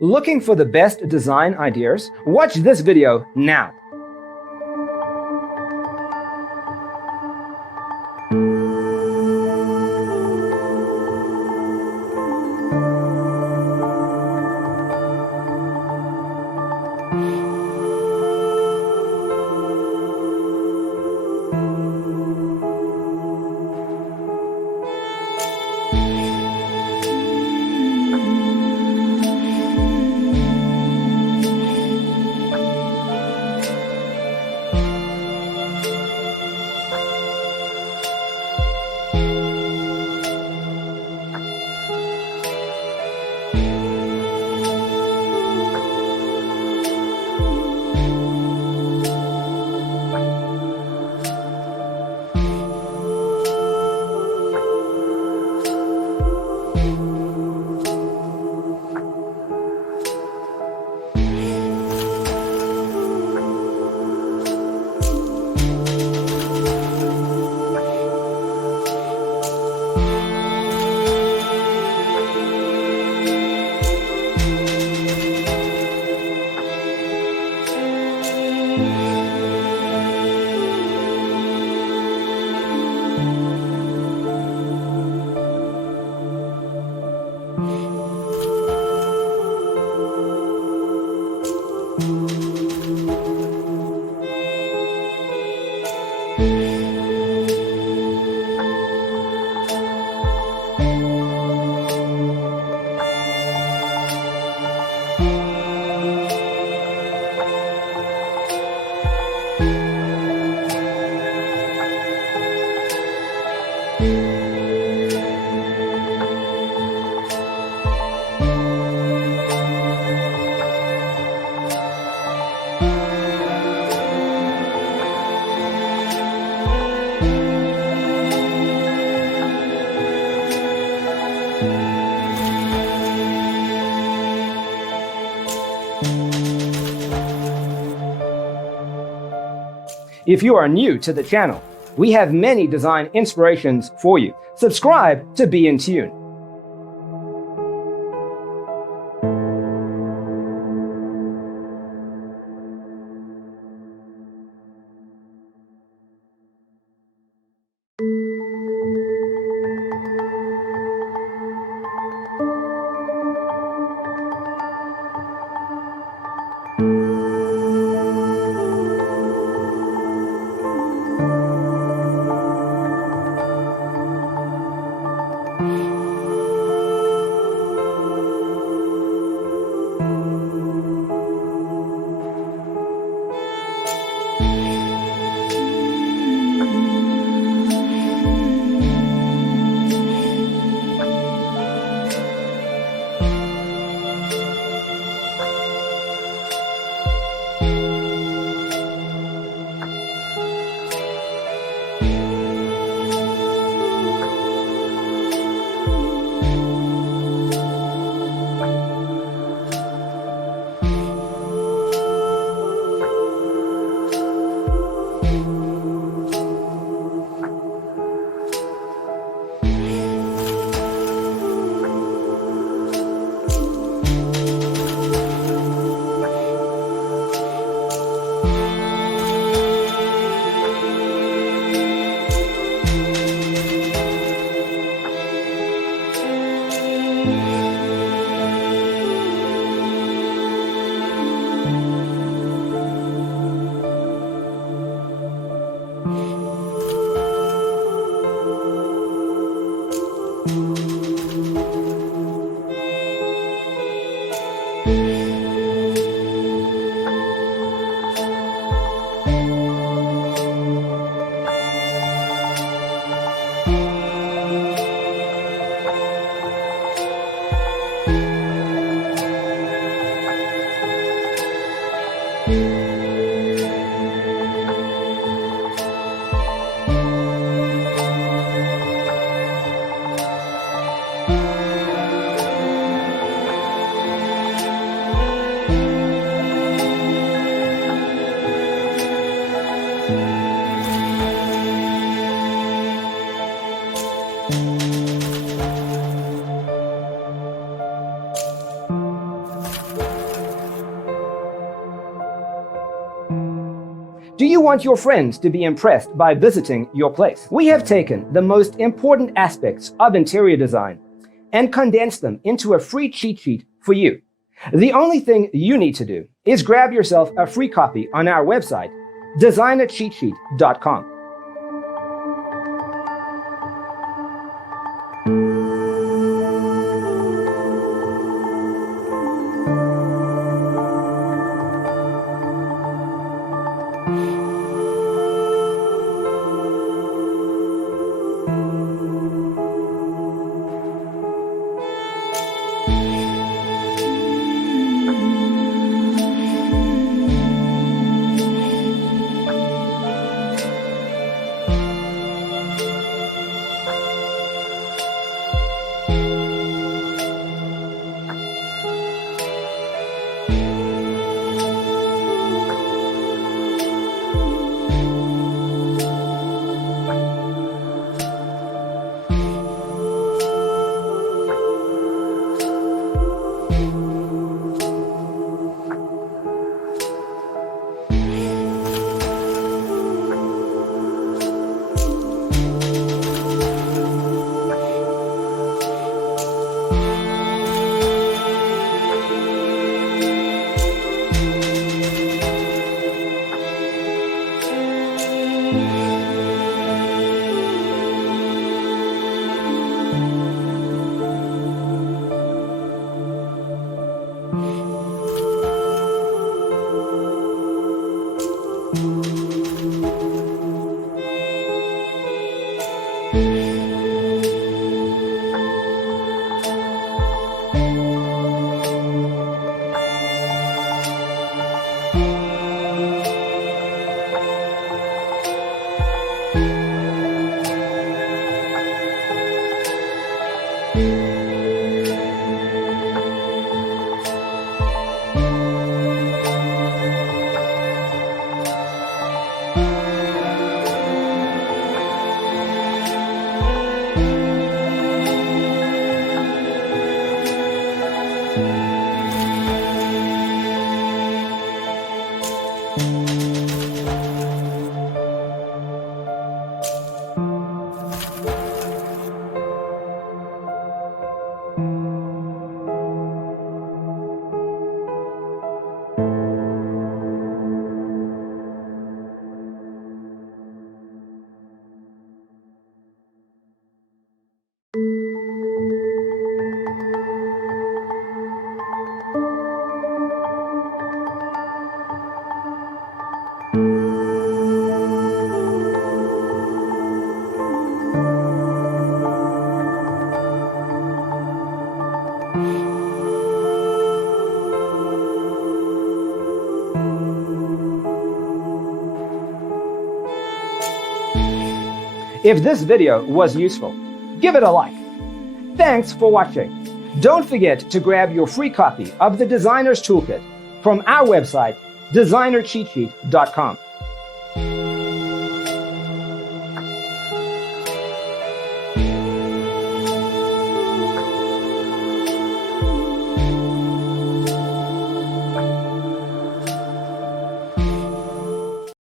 Looking for the best design ideas? Watch this video now. If you are new to the channel, we have many design inspirations for you. Subscribe to be in tune. Do you want your friends to be impressed by visiting your place? We have taken the most important aspects of interior design and condensed them into a free cheat sheet for you. The only thing you need to do is grab yourself a free copy on our website, designercheatsheet.com. If this video was useful, give it a like. Thanks for watching. Don't forget to grab your free copy of the Designer's Toolkit from our website, designercheatsheet.com.